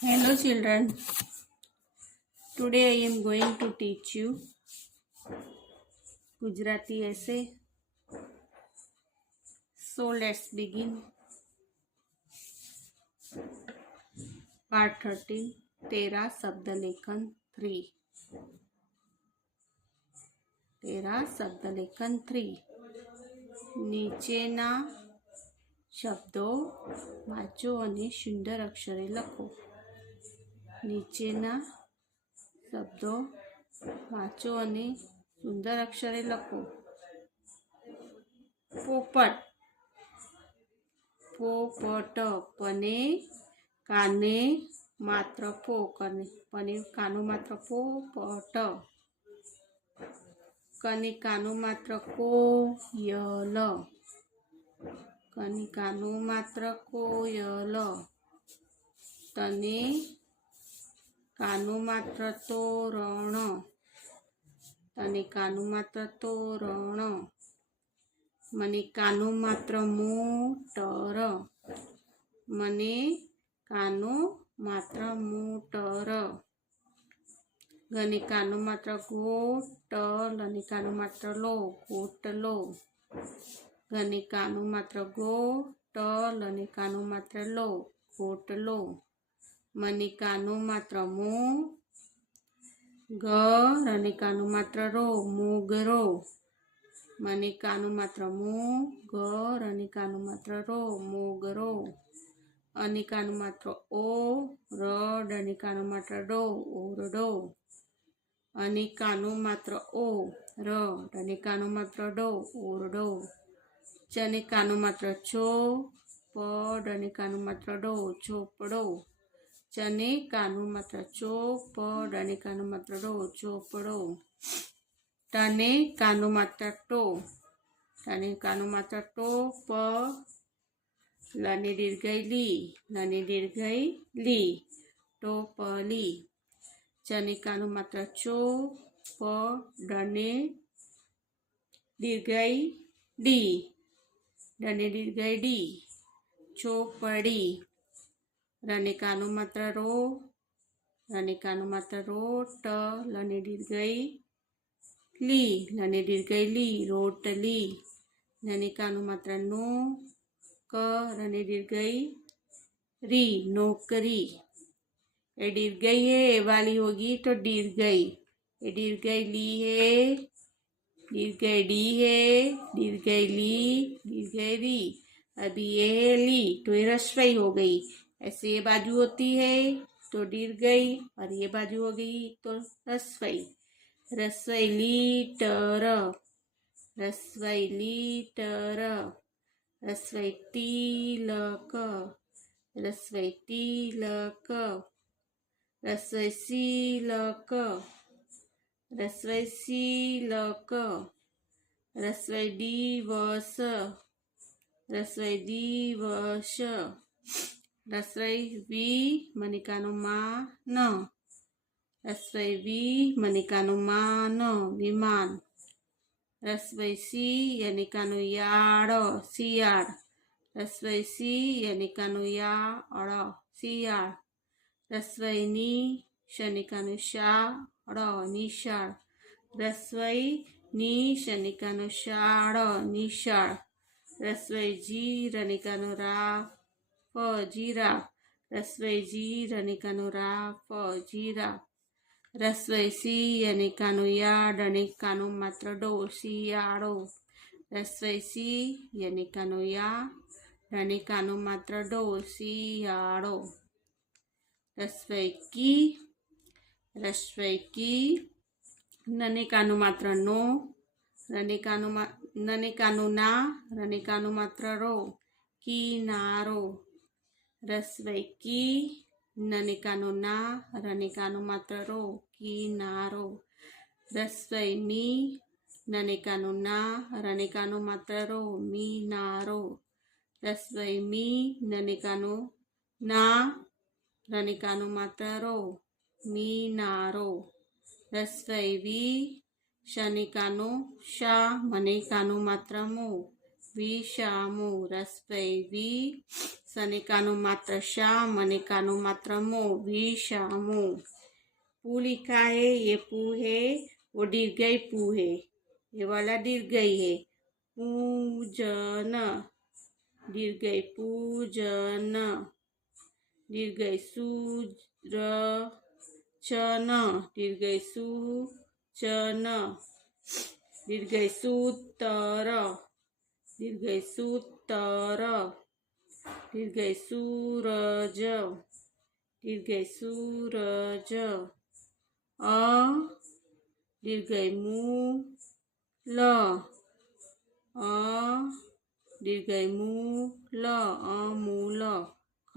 Hello children, today I am going to teach you Gujarati essay. So let's begin. Part 13 तेरा शब्द लेखन 3 तेरा शब्द लेखन 3 નીચેના શબ્દો વાંચો અને સુંદર અક્ષરે લખો. નીચેના શબ્દો વાંચો અને સુંદર અક્ષરે લખો. પોપટ, પોપટ, પને કાને માત્ર પો, પને કાનો માત્ર પોપટ, કને કાનો માત્ર કોયલ, કને કાનો માત્ર કોયલ, તને કાનો માત્ર તોરણ, તને કાનો માત્ર તોરણ, મને કાનો માત્ર મોટર, મને કાનો માત્ર મોટર, ગને કાનો માત્ર ગોટલ, અને કાનો માત્ર લો, ગોટલો, ગને કાનો માત્ર ગોટલ, અને કાનો માત્ર લો, ગોટલો, મને કાનો માત્ર મો, ઘર અને કાનો માત્ર રો, મોગરો, મને કાનો માત્ર મો, ઘર અને કાનો માત્ર રો, મોગરો, અને કાનો માત્ર ઓ, રડ અને કાનો માત્ર ડો, ઓરડો, અને કાનો માત્ર ઓ, રડ અને કાનો માત્ર ડો, ઓરડો, ચને કાનો માત્ર છો, પડ અને કાનો માત્ર ડો, ચોપડો, ચને કાનો માત્ર ચો, પડ અને કાનો માત્ર ડો, ચોપડો, તને કાનો માત્ર ટો, તને કાનો માત્ર ટો, પ, લને દીર્ઘઈ લી, લને દીર્ઘઈ લી, ટોપલી, ચને કાનો માત્ર ચો, પ, ડને દીર્ઘઈ ડી, ડને દીર્ઘઈ ડી, ચોપડી, રને કાનો માત્ર રો, રને કાનો માત્ર રોટ, લને દીર્ઘઈ લી, લને દીર્ઘઈ લી, રોટલી, લને કાનો માત્ર નો, ક, રને દીર્ઘઈ री, नौकरी. ये दीर्घई है, ये वाली होगी तो दीर्घई. ये दीर्घई ली है, दीर्घई डी है, दीर्घई ली, दीर्घई री. अभी ये है ली, तो ये रस्वई हो गई. ऐसे ये बाजू होती है तो दीर्घई, और ये बाजू हो गई तो रस्वई. रस्वई लीटर, रस्वई लीटर, रस्वई तिलक, रस्वई तिलक, रस्वई सीलक, रस्वई सीलक, रस्वई दिवस, रस्वई दिवस, रस्वई वी मनिकानो मान, रस्वई वी मनिकानो मान, विमान, रस्वई सी यनिकानो याड, सियाड, रस्वई सी यनिकानो याड, सियाड, रस्वई नी शनिकानो शाड, निशाड, रस्वई नी शनिकानो शाड, निशाड, रस्वई जी रनिकानो रा, फ, जीरा, रस्वई जी रनिकानो रा, फ, जीरा, रस्वई सी यनिकानो याड, अनिकानो मात्र डो, सियाडो, रस्वई सी यनिकानो या, अनिकानो मात्र डो, सियाडो, रस्वई की, ननिकानो मात्र नो, ननिकानो ना, रनिकानो मात्र रो, किनारो, रस्वई की, ननिकानो ना, रनिकानो मात्र रो, किनारो, रस्वई मी, ननिकानो ना, रनिकानो मात्र रो, मीनारो, रस्वई मी, ननिकानो ना, रनिकानो मात्र रो, मीनारो, रस्वई वी, शनिकानो शा, मनिकानो मात्र मो, વિષામુ. રસવઈ વી. સનેકાનું માત્ર શા, મનેકાનું માત્ર મો. વિષામુ. पू लिखा है, ये पू है, वो दीर्घई पू है, ये वाला दीर्घई है. पूजन. दीर्घई पूजन. दीर्घई सूरचन. दीर्घई सूचन. दीर्घई सूतर. दीर्घई सूतर. दीर्घई सूरज. दीर्घई सूरज. अ दीर्घई मूल. अ दीर्घई मूल. अमूल. ख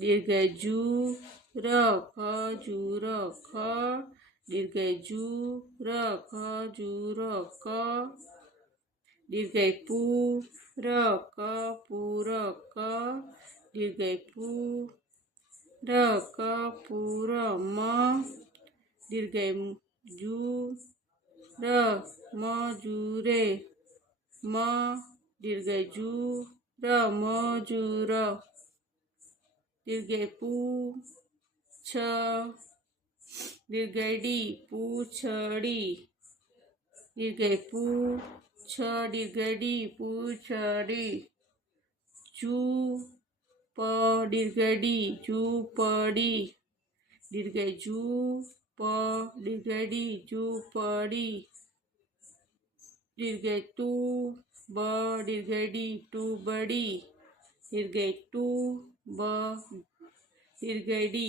दीर्घई जूर. खजूर. ख दीर्घई जूर. खजूर. क दीर्घई पूर. कपूर. क दीर्घई पूर. कपूर. म दीर्घई जूर. मजूरे. म दीर्घई जूर. मजूर. दीर्घई पूछ. दीर्घई डी. पूछड़ी. दीर्घई पूछ. दीर्घई डी. पूछड़ी. चूप. दीर्घई डी. चूपड़ी. दीर्घई जूप. दीर्घई डी. चूपड़ी. दीर्घई टूब. दीर्घई डी. टूबड़ी. दीर्घई टूब. दीर्घई डी.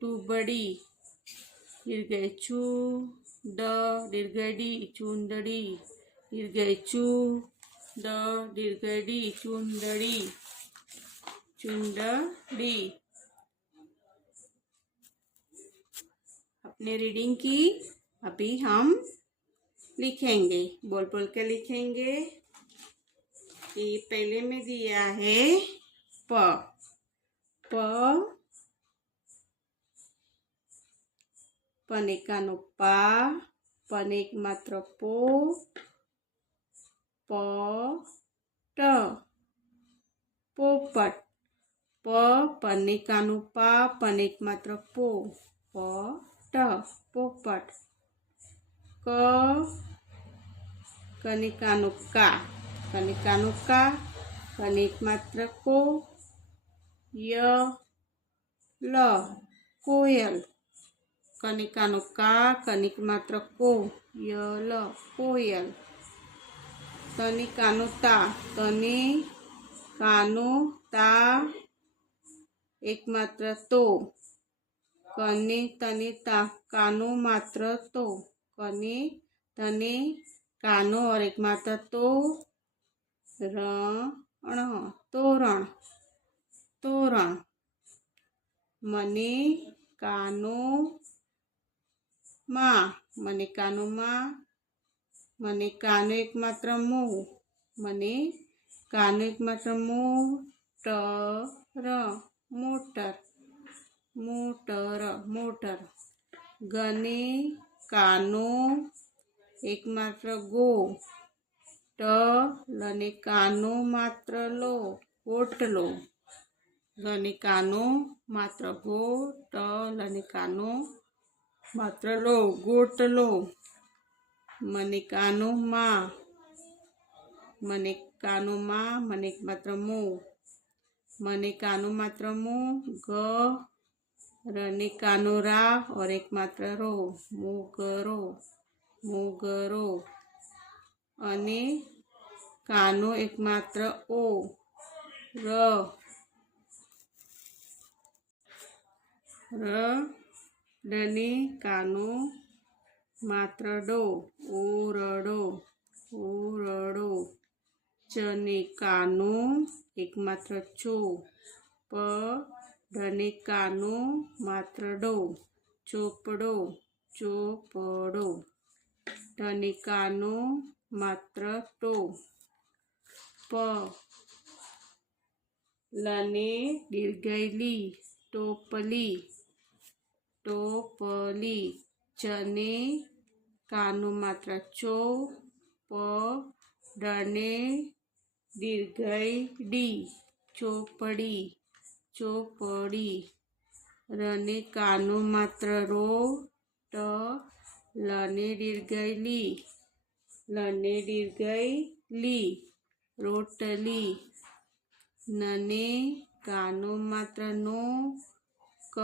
टूबड़ी. दीर्घई चूड. दीर्घई डी. चूंदड़ी. दीर्घई चूड. दीर्घई डी. चूंदड़ी. चुंदड़ी. अपने रीडिंग की. अभी हम लिखेंगे. बोल बोल के लिखेंगे. ये पहले में दिया है प. प पनेकानो पा. पनेक मात्र पो. प ट पोपट. प पनेकानो पा. पनेक मात्र पो. प ट पोपट. क कनिकानो का. कनिकानो का. कनिक मात्र को. य ल कोयल. कनिकानो का. कनिक मात्र को. य ल कोयल. तनिकानो ता. तने कानो ता. एक मात्र तो. कने तने ता. कानो मात्र तो. कने तने कानो और एक मात्र तो. रण तोरण. तोरण. मने कानो मा. मने कानो मा. मने कानो एक मात्र मो. मने कानो एक मात्र मोटर. मोटर. मोटर. मोटर. गने कानो एक मात्र गो. ट लने कानो मात्र लो. गोटलो. गने कानो मात्र गो. ट लने कानो मात्र लो. गोटलो. मने कानो मा. मने कानो मा. मने एक मात्र मो. मने कानो मात्र मो. ग रने कानो रा और एक मात्र रो. मोगरो. मोगरो. अने कानो एक मात्र ओ. र डने कानो मात्र डो. ओरडो. ओरडो. चने कानो एक मात्र चो. प ढने कानो मात्र डो. चोपड़ो. चोपड़ो. ढने कानो मात्र टो. प लने दीर्घई ली. टोपली. टोपली. चने कानो मात्र चो. प ડને દીર્ઘઈ ડી ચોપડી ચોપડી. રને કાનો માત્ર રો ટ લને દીર્ઘઈ લી લને દીર્ઘઈ લી રોટલી. નને કાનો માત્ર નો ક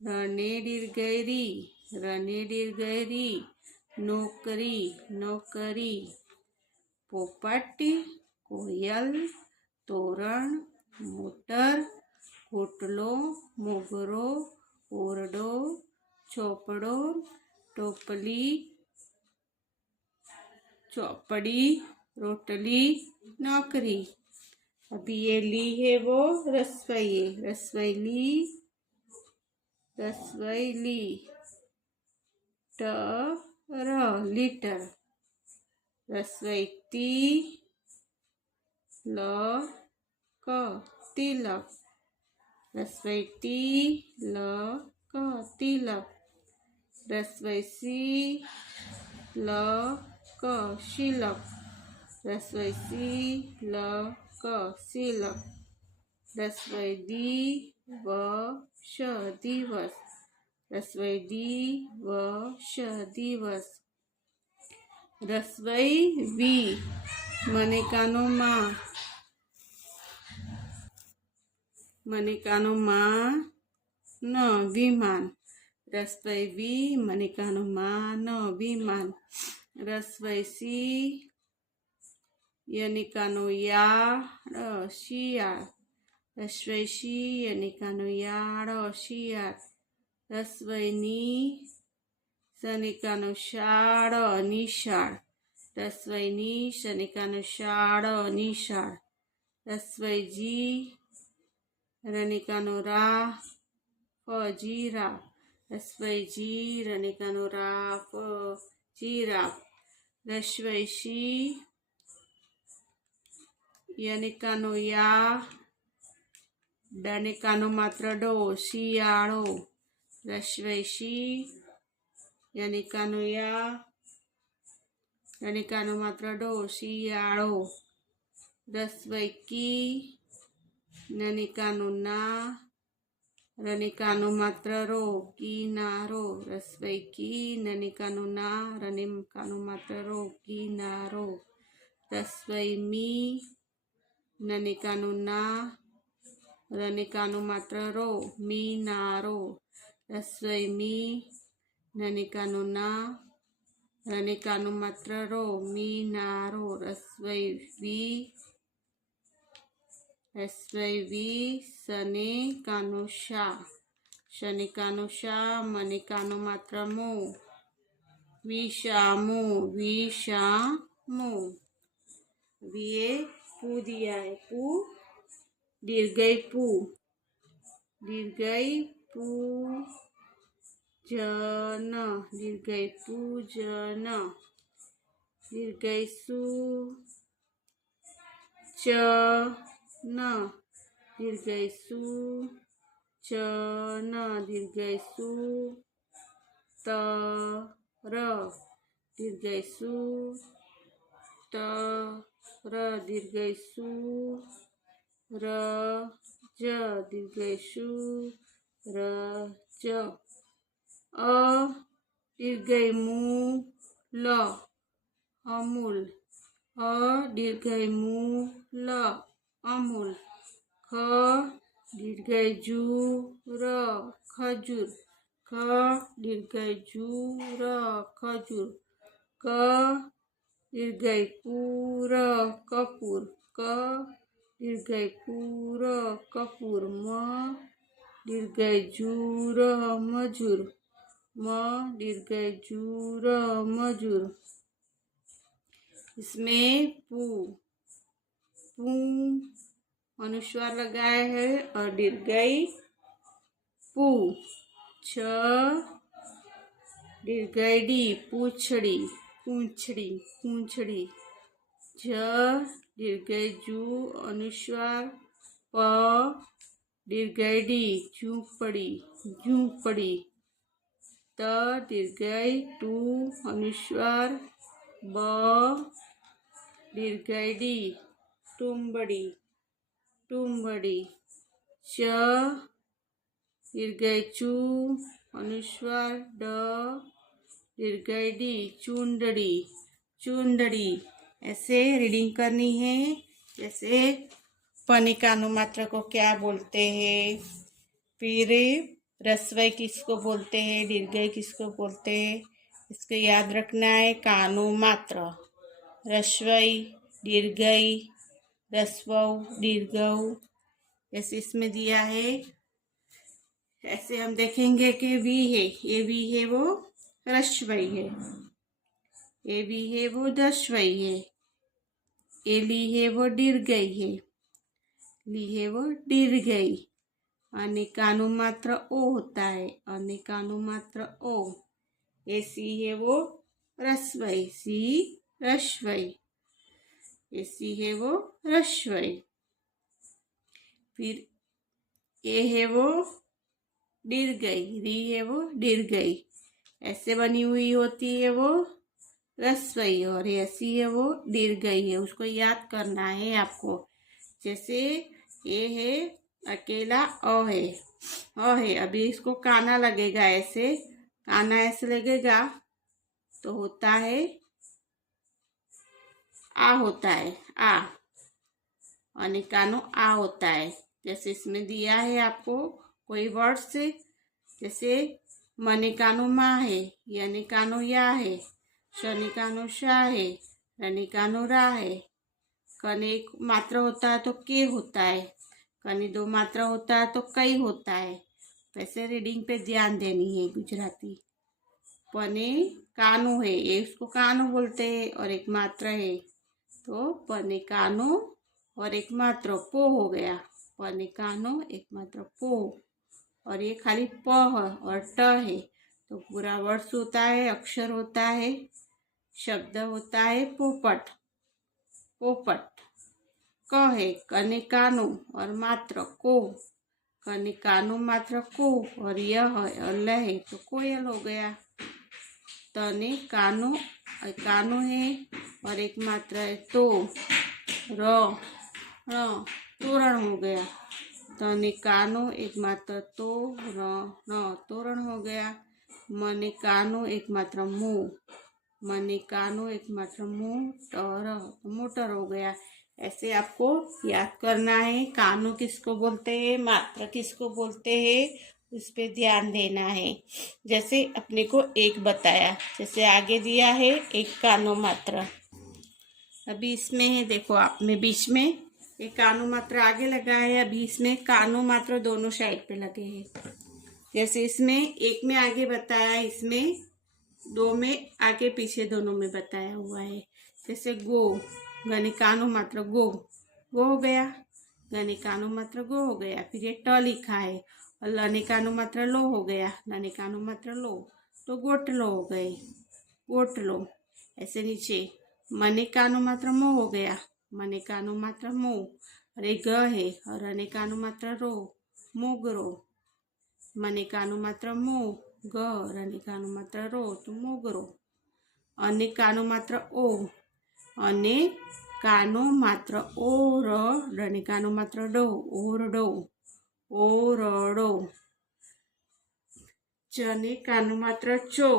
રને દીર્ઘઈ રી રને દીર્ઘઈ રી નોકરી નોકરી. પોપટ કોયલ તોરણ મોટર ખોટલો મોગરો ઓરડો ચોપડો टोपली चौपड़ी रोटली नौकरी। अभी ये ली है वो रसवई रसवैली रसवैली। ट र लीटर रसवैती ल क तिलक रसवैती ल क तिलक रसवैसी ल क शिलक रसवैसी ल क शिलक रसवैदी व श दिवस रसवैदी व श दिवस। रसवई वी मनेकानो मां न विमान रसवई वी मनेकानो मां न विमान। रसवैसी यनिकानो याड शियाळ रसवैशी यनिकानो याड शियाळ। रसवैनी सनिकानो शाळ निशाळ रसवैनी शनिकानो शाळ निशाळ। रसवैजी रनिकानो रा फजीरा रसवैजी रनिकानो रा फजीरा। रसवैशी यनिकानो या डनिकानो मात्र डो शियाळो रसवैशी यनिकानो या डनिकानो मात्र डो शियाळो। रसवैकी ननिकानो ना रनिकानो मात्र रो किनारो रसवैकी ननिकानो ना रनिकानो मात्र रो किनारो। रसवैमी ननिकानो ना रनिकानो मात्र रो मीनारो रसवैमी ननिकानो ना रनिकानो मात्र रो मीनारो। रसवैवी सने कानो शा शनिकानो शा मनिकानो मात्र मो विषामो विषामो। विये पू दिया है पू दीर्घई पू जन दीर्घई पूजन। दीर्घई सु च न दीर्घई सु च न दीर्घई सु त र दीर्घई सु त र दीर्घई सु र ज दीर्घई सु र ज। अ दीर्घई मू ल अमूल अ दीर्घई मू ल अमूल। ख दीर्घई जू र खजूर ख दीर्घई जू र खजूर। क दीर्घई पू र कपूर क दीर्घई पू र कपूर। म दीर्घई जू र मजूर म दीर्घई जू र मजूर। इसमें पू अनुस्वार लगाया है और दीर्घई पू। छ दीर्घई डी पूछड़ी पूंछड़ी पूंछड़ी। झ दीर्घई जू अनुस्वार प दीर्घई डी झूंपड़ी झूंपड़ी। त दीर्घई टू अनुस्वार ब दीर्घई डी टुम्बड़ी टुम्बड़ी च दीर्घई चू अनुस्वार ड दीर्घई डी चुंदड़ी चुंदड़ी। ऐसे रीडिंग करनी है। जैसे पनी का अनुमात्र को क्या बोलते हैं, फिर रस्वई किसको बोलते हैं, दीर्घई किसको बोलते हैं, इसको याद रखना है। कानु मात्र रस्वई दीर्घई रस्वौ दीर्घौ। ऐसे इसमें दिया है। ऐसे हम देखेंगे कि वी है, ये वी है वो रस्वई है, ये वी है वो दस्वई है, ये ली है वो दीर्घई है, ली है वो दीर्घई। अनेकानु मात्र ओ होता है, अनेकानु मात्र ओ। ये सी है वो रस्वई, सी रस्वई, ये सी है वो रस्वई। फिर ए है वो दीर्घई, री है वो दीर्घई। ऐसे बनी हुई होती है वो रस्वई और ऐसी है वो दीर्घई है। उसको याद करना है आपको। जैसे ये है अकेला अ है, अभी इसको काना लगेगा, ऐसे काना ऐसे लगेगा तो होता है आ होता है आ, अनेकानु आ होता है। जैसे इसमें दिया है आपको कोई वर्ड से, जैसे मनेकानु माँ है, यनेकानु या है, शनिकानु शाह है, रनिकानु रा है। कने एक मात्रा होता है तो के होता है, कने दो मात्रा होता है तो कई होता है। वैसे रीडिंग पे ध्यान देनी है गुजराती। पने कानु है, ये उसको कानु बोलते हैं और एक मात्रा है तो पने कानु और एक मात्रा पो हो गया। पने कानु एक मात्रा पो, और ये खाली प है और ट है तो पूरा वर्ड्स होता है, अक्षर होता है, शब्द होता है पोपट पोपट। क है कने कानु और मात्र को, कने कानु मात्र को, और यह है और ल है तो कोयल हो गया। तने कानु कानु है और एक मात्रा है तो, र तोरण हो गया। तने कानु एक मात्र तो, र तोरण हो गया। मने कानु एक मात्र मुँह, मने कानु एक मात्र मुँह, टर मोटर हो गया। ऐसे आपको याद करना है। कानु किसको बोलते हैं, मात्र किसको बोलते हैं, उस पे ध्यान देना है। जैसे अपने को एक बताया, जैसे आगे दिया है एक कानु मात्र, अभी इसमें है देखो आपने बीच में एक कानु मात्र आगे लगा है, अभी इसमें कानु मात्र दोनों साइड पे लगे हैं। जैसे इसमें एक में आगे बताया, इसमें दो में आगे पीछे दोनों में बताया हुआ है। जैसे गो, गने कानु मात्र गो, गो हो गया, गने कानु मात्र गो हो गया। फिर ये ट लिखा है और लने कानु मात्र लो हो गया, लने कानु मात्र लो तो गोटलो हो गए, गोटलो। ऐसे नीचे मने कानु मात्र मो हो गया, मने कानु मात्र मो, और एक ग है और अने कानु मात्र रो, मोगरो। मने कानु मात्र मो ग, रने कानु मात्र रो तो मोगरो। अने कानु मात्र ओ, अने कानु मात्र ओ र, रने कानु मात्र डो, ओरडो, ओरडो। चने कानु मात्र चो,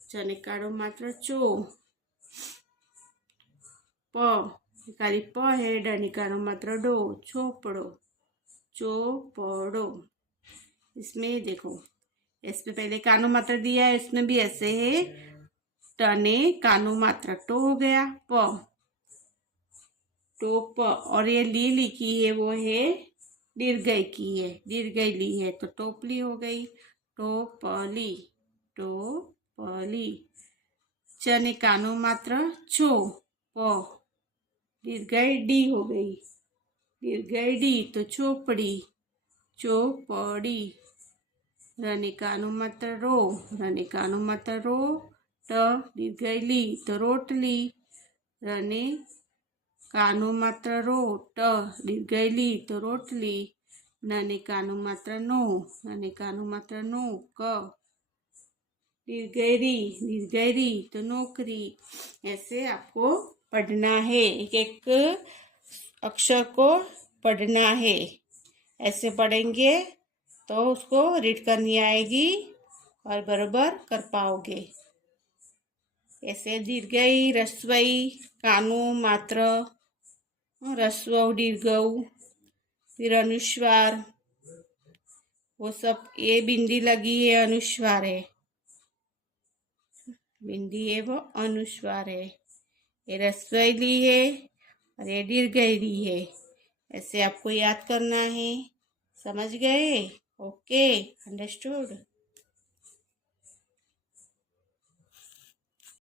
चने कानु मात्र चो। प खाली प है, डने कानु मात्र डो, चोपड़ो, चोपड़ो। इसमें देखो, इसमें पहले कानु मात्र दिया है, इसमें भी ऐसे है। टने कानु मात्र टो हो गया, प तो प, और ये ली लिखी है वो है दीर्घई की है, दीर्घई ली है तो टोपली हो गई, टोपली, टोपली। चने कानु मात्र चो, प दीर्घई डी हो गई, दीर्घई डी तो चोपड़ी, चोपड़ी। रने कानु मात्र रो, रने कानु मात्र रो, ट दीर्घई ली तो रोटली। रने कानु मात्र रो, ट दीर्घई ली तो रोटली। नने कानु मात्र नो, नने कानु मात्र नो, क दीर्घई री तो नौकरी। ऐसे आपको पढ़ना है, एक एक अक्षर को पढ़ना है। ऐसे पढ़ेंगे तो उसको रीड करनी आएगी और बराबर कर पाओगे। ऐसे दीर्घई, रस्वई, कानु मात्र, रस्व दीर्घऊ, फिर अनुस्वार, वो सब। ये बिंदी लगी है, अनुस्वार है, बिंदी है वो अनुस्वार है। ये रस्वई ली है और ये दीर्घई ली है। ऐसे आपको याद करना है। समझ गए? Okay, understood.